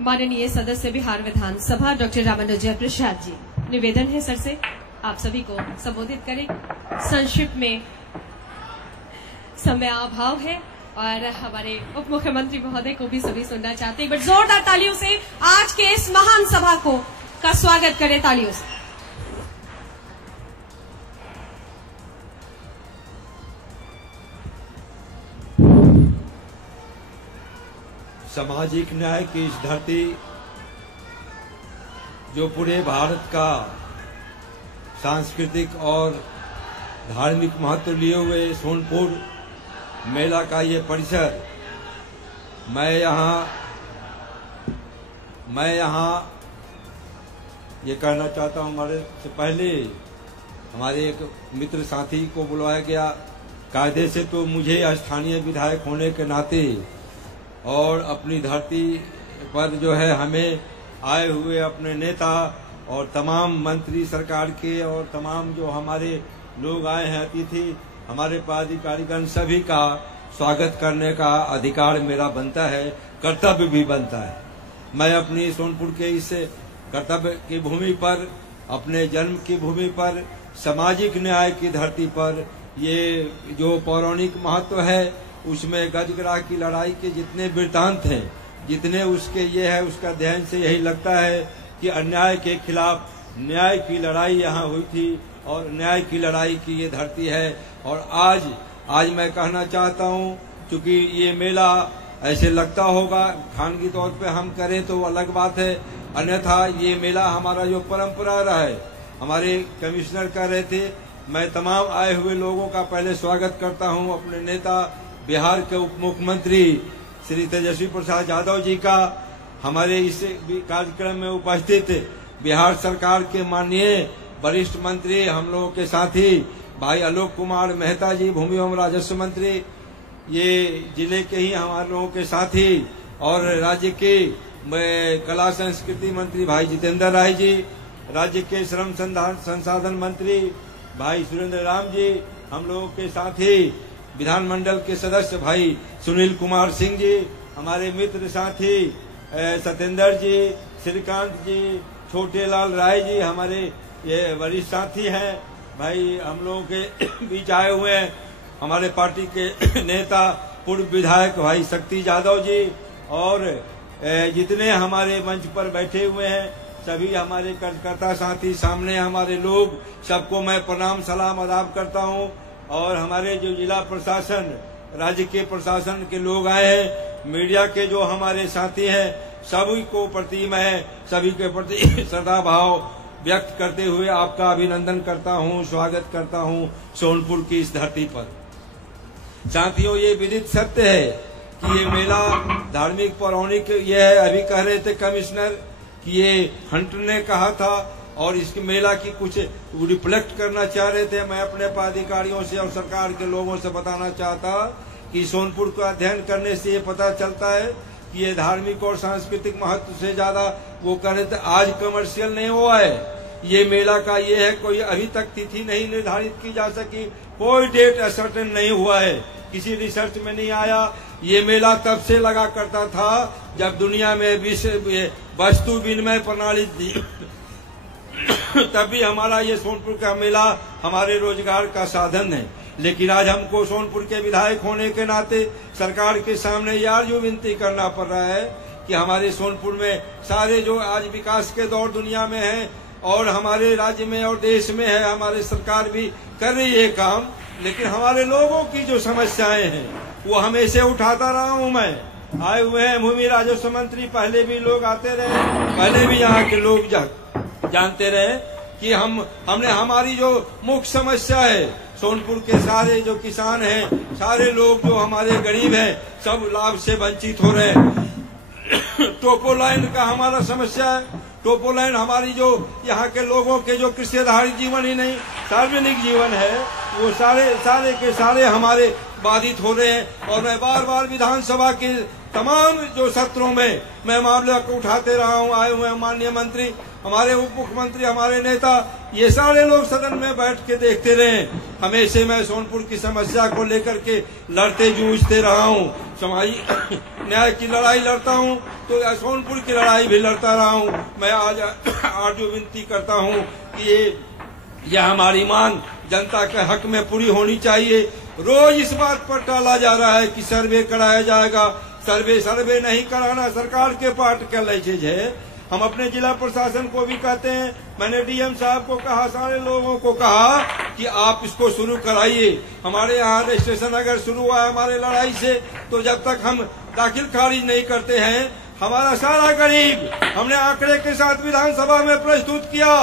माननीय सदस्य बिहार विधानसभा डॉक्टर रामानुजय प्रसाद जी, निवेदन है सर से आप सभी को संबोधित करें। संक्षिप्त में समय अभाव है और हमारे उप मुख्यमंत्री महोदय को भी सभी सुनना चाहते हैं, बट जोरदार तालियों से आज के इस महान सभा का स्वागत करें, तालियों से। सामाजिक न्याय की इस धरती जो पूरे भारत का सांस्कृतिक और धार्मिक महत्व लिए हुए सोनपुर मेला का ये परिसर, मैं यहाँ ये कहना चाहता हूँ। हमारे से पहले हमारे एक मित्र साथी को बुलवाया गया। कायदे से तो मुझे स्थानीय विधायक होने के नाते और अपनी धरती पर जो है हमें आए हुए अपने नेता और तमाम मंत्री सरकार के और तमाम जो हमारे लोग आए हैं अतिथि, हमारे पदाधिकारीगण, सभी का स्वागत करने का अधिकार मेरा बनता है, कर्तव्य भी बनता है। मैं अपनी सोनपुर के इस कर्तव्य की भूमि पर, अपने जन्म की भूमि पर, सामाजिक न्याय की धरती पर ये जो पौराणिक महत्व है, उसमें गजग्राह की लड़ाई के जितने वृत्तांत हैं, जितने उसके ये है, उसका अध्ययन से यही लगता है कि अन्याय के खिलाफ न्याय की लड़ाई यहाँ हुई थी और न्याय की लड़ाई की ये धरती है। और आज मैं कहना चाहता हूँ, क्योंकि ये मेला ऐसे लगता होगा खानगी तौर पे हम करें तो अलग बात है, अन्यथा ये मेला हमारा जो परंपरा रहा है, हमारे कमिश्नर कह रहे थे, मैं तमाम आए हुए लोगों का पहले स्वागत करता हूँ। अपने नेता बिहार के उप मुख्यमंत्री श्री तेजस्वी प्रसाद यादव जी का, हमारे इस कार्यक्रम में उपस्थित बिहार सरकार के माननीय वरिष्ठ मंत्री, हम लोगों के साथी भाई आलोक कुमार मेहता जी, भूमि एवं राजस्व मंत्री, ये जिले के ही हमारे लोगों के साथी, और राज्य के कला संस्कृति मंत्री भाई जितेंद्र राय जी, राज्य के श्रम संसाधन मंत्री भाई सुरेंद्र राम जी, हम लोगों के साथी विधानमंडल के सदस्य भाई सुनील कुमार सिंह जी, हमारे मित्र साथी सत्येंद्र जी, श्रीकांत जी, छोटे लाल राय जी, हमारे ये वरिष्ठ साथी हैं भाई, हम लोगों के बीच आए हुए हैं हमारे पार्टी के नेता पूर्व विधायक भाई शक्ति यादव जी, और जितने हमारे मंच पर बैठे हुए हैं सभी हमारे कार्यकर्ता साथी, सामने हमारे लोग, सबको मैं प्रणाम सलाम आदाब करता हूं। और हमारे जो जिला प्रशासन, राज्य के प्रशासन के लोग आए हैं, मीडिया के जो हमारे साथी हैं, सभी को प्रति मैं सभी के प्रति श्रद्धा भाव व्यक्त करते हुए आपका अभिनंदन करता हूं, स्वागत करता हूं सोनपुर की इस धरती पर। साथियों, ये विदित सत्य है कि ये मेला धार्मिक पौराणिक ये है। अभी कह रहे थे कमिश्नर कि ये हंटर ने कहा था और इसके मेला की कुछ रिफ्लेक्ट करना चाह रहे थे। मैं अपने पदाधिकारियों से और सरकार के लोगों से बताना चाहता कि सोनपुर का अध्ययन करने से ये पता चलता है कि ये धार्मिक और सांस्कृतिक महत्व से ज्यादा वो करे थे। आज कमर्शियल नहीं हुआ है ये मेला का, ये है कोई अभी तक तिथि नहीं निर्धारित की जा सकी, कोई डेट असर्टेन नहीं हुआ है, किसी रिसर्च में नहीं आया। ये मेला तब से लगा करता था जब दुनिया में वस्तु विनिमय प्रणाली थी तभी हमारा ये सोनपुर का मेला हमारे रोजगार का साधन है। लेकिन आज हमको सोनपुर के विधायक होने के नाते सरकार के सामने यार जो विनती करना पड़ रहा है कि हमारे सोनपुर में सारे जो आज विकास के दौर दुनिया में है और हमारे राज्य में और देश में है, हमारे सरकार भी कर रही है काम, लेकिन हमारे लोगों की जो समस्याएं हैं वो हमेशा उठाता रहा हूं। मैं आए हुए हैं भूमि राजस्व मंत्री, पहले भी लोग आते रहे, पहले भी यहाँ के लोग जानते रहे कि हमने हमारी जो मुख्य समस्या है, सोनपुर के सारे जो किसान हैं, सारे लोग जो हमारे गरीब हैं, सब लाभ से वंचित हो रहे हैं। टोपो लाइन का हमारा समस्या है। टोपो लाइन हमारी जो यहाँ के लोगों के जो कृषि आधारित जीवन ही नहीं सार्वजनिक जीवन है, वो सारे के सारे हमारे बाधित हो रहे हैं। और मैं बार बार विधानसभा के तमाम जो सत्रों में मैं मामले को उठाते रहा हूँ। आए हुए माननीय मंत्री, हमारे उप मुख्यमंत्री, हमारे नेता, ये सारे लोग सदन में बैठ के देखते रहे। हमेशा मैं सोनपुर की समस्या को लेकर के लड़ते जूझते रहा हूँ। सामाजिक न्याय की लड़ाई लड़ता हूँ, तो सोनपुर की लड़ाई भी लड़ता रहा हूँ। मैं आज जो विनती करता हूँ कि यह हमारी मांग जनता के हक में पूरी होनी चाहिए। रोज इस बात पर टाला जा रहा है कि सर्वे कराया जाएगा। सर्वे नहीं कराना सरकार के पार्ट का लाइसेंस है। हम अपने जिला प्रशासन को भी कहते हैं, मैंने डीएम साहब को कहा, सारे लोगों को कहा कि आप इसको शुरू कराइए। हमारे यहाँ रजिस्ट्रेशन अगर शुरू हुआ है हमारे लड़ाई से, तो जब तक हम दाखिल खारिज नहीं करते हैं, हमारा सारा गरीब, हमने आंकड़े के साथ विधानसभा में प्रस्तुत किया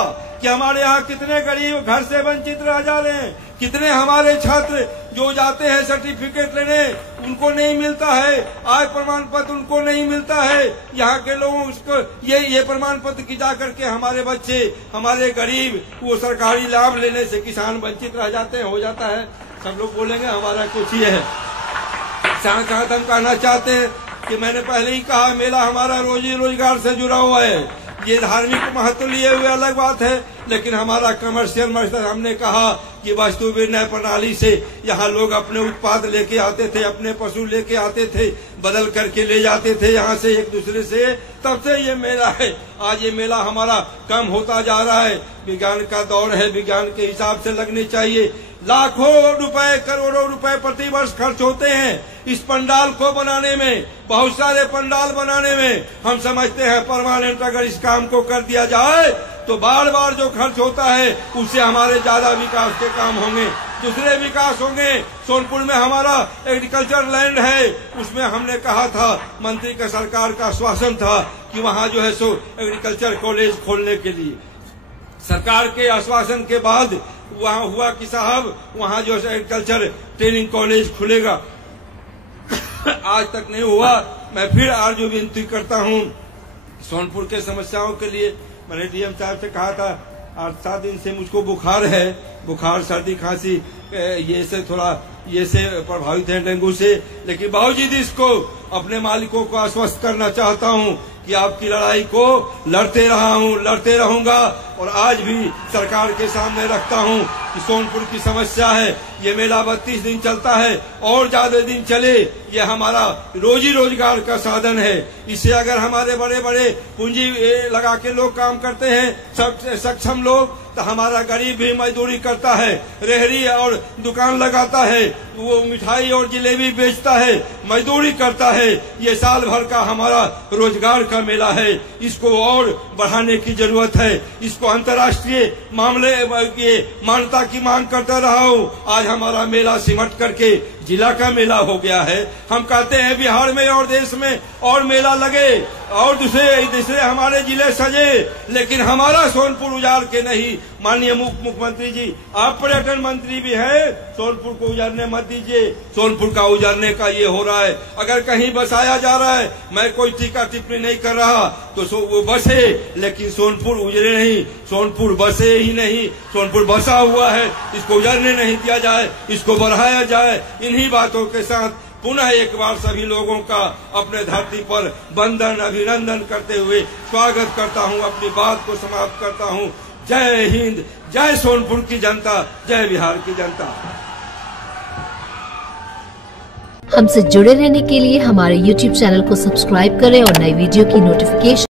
कि हमारे यहाँ कितने गरीब घर से वंचित रह जा रहे हैं, कितने हमारे छात्र जो जाते हैं सर्टिफिकेट लेने उनको नहीं मिलता है, आय प्रमाण पत्र उनको नहीं मिलता है। यहाँ के लोगों उसको ये प्रमाण पत्र की जा करके हमारे बच्चे, हमारे गरीब वो सरकारी लाभ लेने से किसान वंचित रह जाते हैं, हो जाता है। सब लोग बोलेंगे हमारा कुछ ये है। साथ साथ हम कहना चाहते हैं कि मैंने पहले ही कहा, मेला हमारा रोजी रोजगार से जुड़ा हुआ है। ये धार्मिक महत्व लिए हुए अलग बात है, लेकिन हमारा कमर्शियल मकसद, हमने कहा कि वस्तु विनिमय प्रणाली से यहाँ लोग अपने उत्पाद लेके आते थे, अपने पशु लेके आते थे, बदल करके ले जाते थे यहाँ से एक दूसरे से। तब से ये मेला है। आज ये मेला हमारा कम होता जा रहा है। विज्ञान का दौर है, विज्ञान के हिसाब से लगने चाहिए। लाखों रुपए, करोड़ों रुपए प्रति वर्ष खर्च होते हैं इस पंडाल को बनाने में, बहुत सारे पंडाल बनाने में। हम समझते हैं परमानेंट अगर इस काम को कर दिया जाए तो बार बार जो खर्च होता है उससे हमारे ज्यादा विकास के काम होंगे, दूसरे विकास होंगे। सोनपुर में हमारा एग्रीकल्चर लैंड है, उसमें हमने कहा था, मंत्री का सरकार का आश्वासन था कि वहाँ जो है सो एग्रीकल्चर कॉलेज खोलने के लिए। सरकार के आश्वासन के बाद वहाँ हुआ कि साहब वहाँ जो है एग्रीकल्चर ट्रेनिंग कॉलेज खुलेगा, आज तक नहीं हुआ। मैं फिर आज जो विनती करता हूँ सोनपुर के समस्याओं के लिए, मैंने डीएम साहब से कहा था 8-7 दिन से मुझको बुखार है, बुखार सर्दी खांसी ये से थोड़ा ये से प्रभावित है, डेंगू से। लेकिन बावजूद इसको अपने मालिकों को आश्वस्त करना चाहता हूँ कि आपकी लड़ाई को लड़ते रहा हूँ, लड़ते रहूंगा। और आज भी सरकार के सामने रखता हूँ कि सोनपुर की समस्या है। ये मेला 32 दिन चलता है और ज्यादा दिन चले, ये हमारा रोजी रोजगार का साधन है। इससे अगर हमारे बड़े बड़े पूंजी लगा के लोग काम करते हैं, सब सक्षम लोग, तो हमारा गरीब भी मजदूरी करता है, रेहड़ी और दुकान लगाता है, वो मिठाई और जिलेबी बेचता है, मजदूरी करता है। ये साल भर का हमारा रोजगार का मेला है। इसको और बढ़ाने की जरूरत है। इसको अंतर्राष्ट्रीय मामले की मान्यता की मांग करता रहा हूँ। आज हमारा मेला सिमट करके जिला का मेला हो गया है। हम कहते हैं बिहार में और देश में और मेला लगे और दूसरे हमारे जिले सजे, लेकिन हमारा सोनपुर उजाड़ के नहीं। माननीय मुख्यमंत्री जी, आप पर्यटन मंत्री भी हैं, सोनपुर को उजाड़ने मत दीजिए। सोनपुर का उजाड़ने का ये हो रहा है। अगर कहीं बसाया जा रहा है, मैं कोई टीका टिप्पणी नहीं कर रहा, तो वो बसे, लेकिन सोनपुर उजड़े नहीं। सोनपुर बसे ही नहीं, सोनपुर बसा हुआ है, इसको उजाड़ने नहीं दिया जाए, इसको बढ़ाया जाए। इन्हीं बातों के साथ पुनः एक बार सभी लोगों का अपने धरती पर वंदन अभिनंदन करते हुए स्वागत करता हूं, अपनी बात को समाप्त करता हूं। जय हिंद, जय सोनपुर की जनता, जय बिहार की जनता। हमसे जुड़े रहने के लिए हमारे YouTube चैनल को सब्सक्राइब करें और नई वीडियो की नोटिफिकेशन